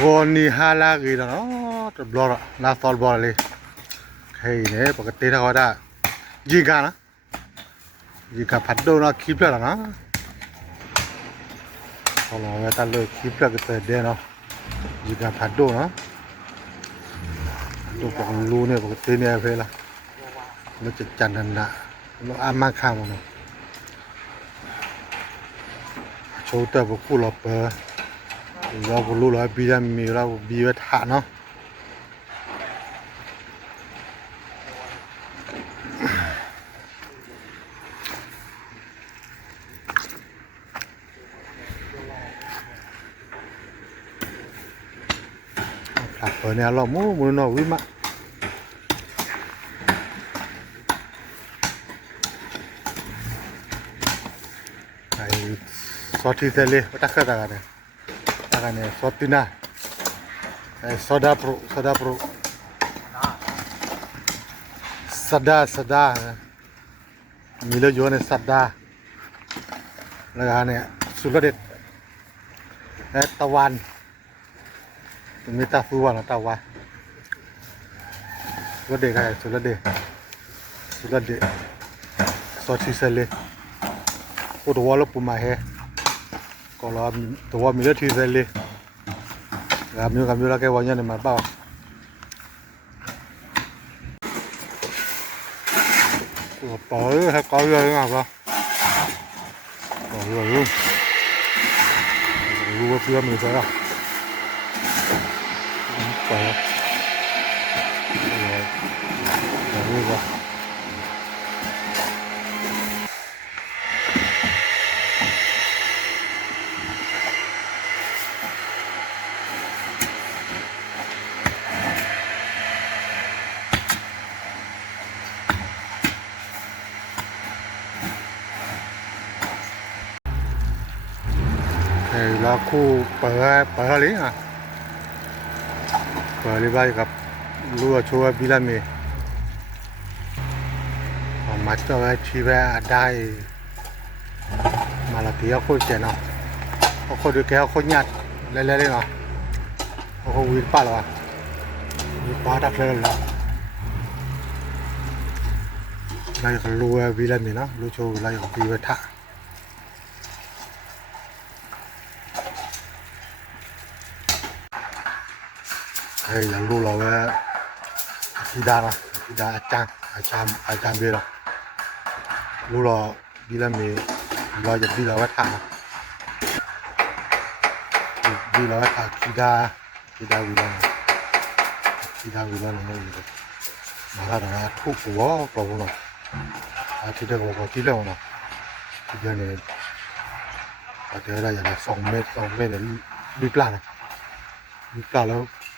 Goni hala gila no to blor la sol bor le khai ne ปกติถ้าเขาได้ยิงกันนะยิงกันพัดโดนนะคีบแล้วนะเขาลองไว้ตัดเลยคีบแล้วก็เตะเด่นเนาะยิงกันพัดโดนนะตัวของรูเนี่ยปกติเนี่ยเพลละมันจะจันนันนะเราอามาข้างมัน เนาะโชว์แต่พวกคู่เราเปิดเราก็รู้แล้วบีจะมีเราบีไว้ถาเนาะผลักเปิดเนี่ยเรามูมือนอวิมะไอ้ซอสที่เตลีวัตถุกรรมเนี่ย Takane Sotina. Eh, soda pro, soda pro. Sada, sada. Milo jual ni สอด sorti tele taka taka ne taka ne sorti na soda pro soda pro sada sada milo yo ne sada ราแล้วกันเนี่ยสุดเด็ดและตะวันมีตาฟูวันตะวันสุดเด็ดอะไรสุดเด็ดสุดเด็ดสอดซีเซเลโคตรวอลล์ปุ่มมาเฮ kalau tua mila thi zali gamil gamil la ke wanya ni mapa bao tới hay có gì nào không có rồi luôn vừa chưa mình thấy không có rồi rồi rồi เฮ้ยยังรู้เราว่าที่ดานะที่ดาอาจารย์อาจารย์อาจาย์เบียร์รู้เราบีล้วมีเราจะบีเราว่าถ่าบีเราว่าถ่าที่ดาที่ดาลาที่ดาวิลาเนี่ยอยู่มาแล้วนะทุกเนาะอาที่เด็กบอกที่เรื่องเนาะเดียวเนี่ยแต่เดี๋ยวเราอย่างสองเรอเมตรเนี่ยบีปลานะบีลาแล้วเป็นหลอกดีที่เราเราดีเราไปถ่ายเลยแล้วทุกปูต่อเนาะไอ้โซ่ทาทาเนี่ยเวลาสิบเออ สามหูนะสามหูเนเก้ามิลนะเก้ามิลพี่มามะหาหาดูเนาะหาดูอยู่ Wow, lot lagi ha no. Lagi je. จะพลัดจะพลาเออรอดนะลูกเราบิลเมบัดดอน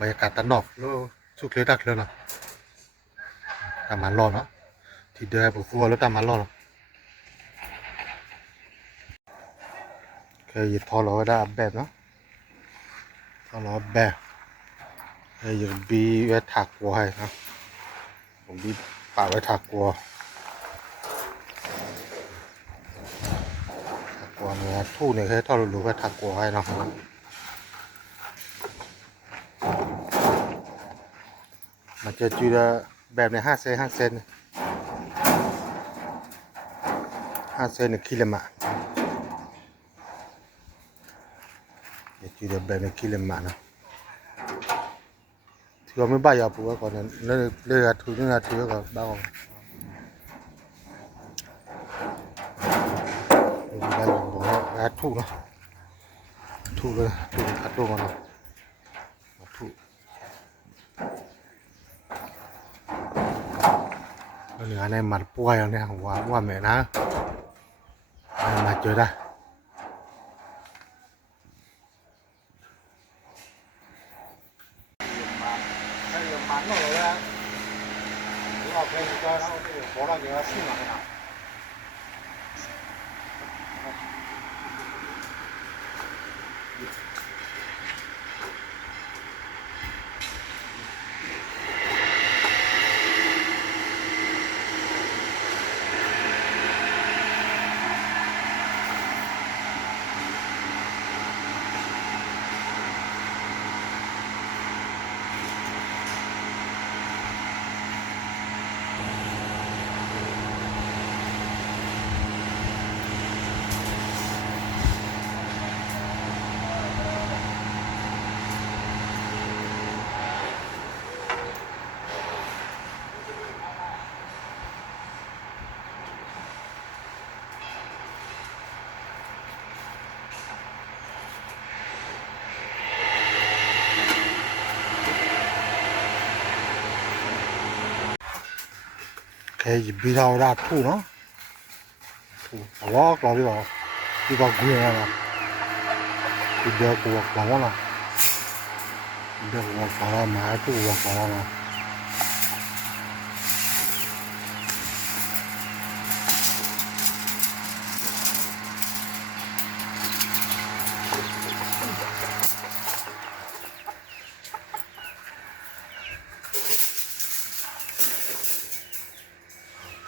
บรรยากาศตะนอกแล้วสุกเลยดักเลยเนาะตามมันรอเนาะที่เดินบุฟัวแล้วตามมันรอเนาะเคยหยิบทอเราไว้ได้แบบเนาะทอเราแบบเคยหยิบบีไว้ถักวัวให้นะผมบีป่าไว้ถักวัวถักวัวเนี่ยทู่เนี่ยเคยทอดรูไว้ถักวัวให้เนาะ มันจะจุดแบบในห้าเซนห้าเซนห้าเซนกิโลมาเดี๋ยวจุดแบบในกิโลมานะที่ว่าไม่บ้ายาปูก่อนนั้นเรื่องเรื่องทุนเรื่องทุนก็บ้าของถูกเนาะถูกเลยถูกอัตัวมาเนาะ นี่อันนี้มันป่วยเนี่ยว่าว่าแม่นะมาเจอได้ 那个蛮弄了的，不要跟你说，然后这个活了给他训了呀。 ခဲ 哎，一比他那土呢，土，我老的吧，一个姑娘啊，一点我搞了，一点我搞了，买土我搞了。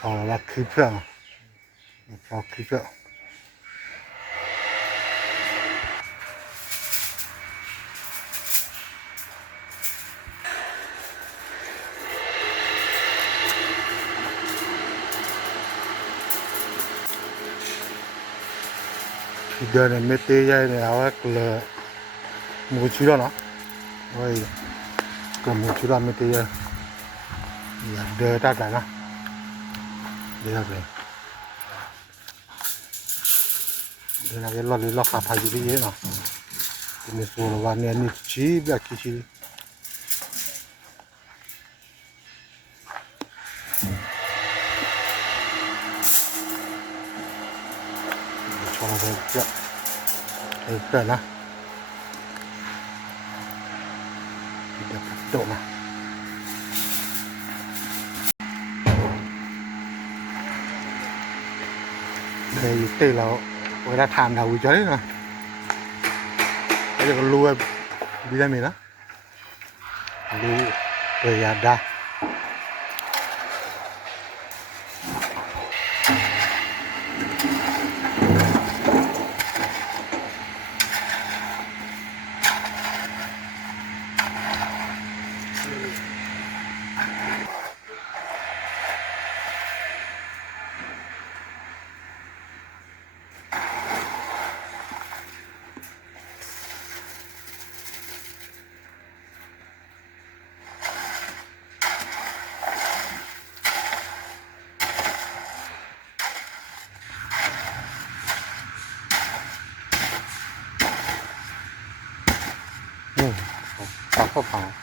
phòng là khí phượng phòng khí phượng 이거는 멧돼지에 나와 그 무치라나 어이 그 무치라 멧돼지 야 đơ ra cả nó দেখবে দেখেন আগে ললে লফা ফাঁকি দিয়ে না তুমি চোর বানিয়ে নিচ্ছি বা কিছু Được rồi nè Thì được độ nè เคยตื่นแล้วเวลาทานเราจะได้นะเราจะรู้ว่าดีได้ไหมนะรู้เรียนได้ 不跑。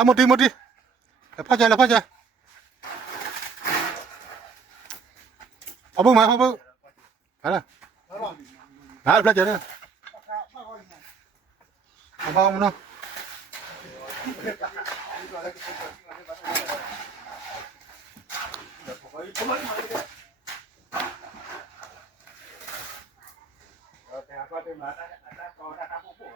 À một đi một đi. Lepas phát lepas je. phát mai apa? bưng Nah, belajar bưng, Apa kamu nak? Tengah kau tengah ada ada kau ada kampung.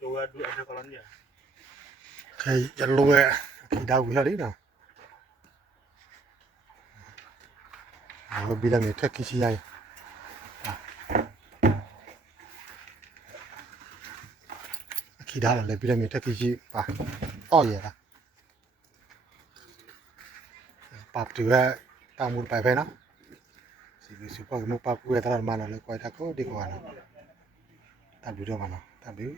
Lue dua ada kolonnya. Kayak ya lue, tidak đi nào. Nó bilang ya tek kisi ya. Khi đó là lại bilang ya tek kisi. À, oh. Yeah. পাপ টিভা তামুর পাই ফাইনা সিগি পাপ মুখ পাপ কুয়ে তার মানালে কয় থাকো দেখো আনা তার ভিডিও বানাও তার ভিউ।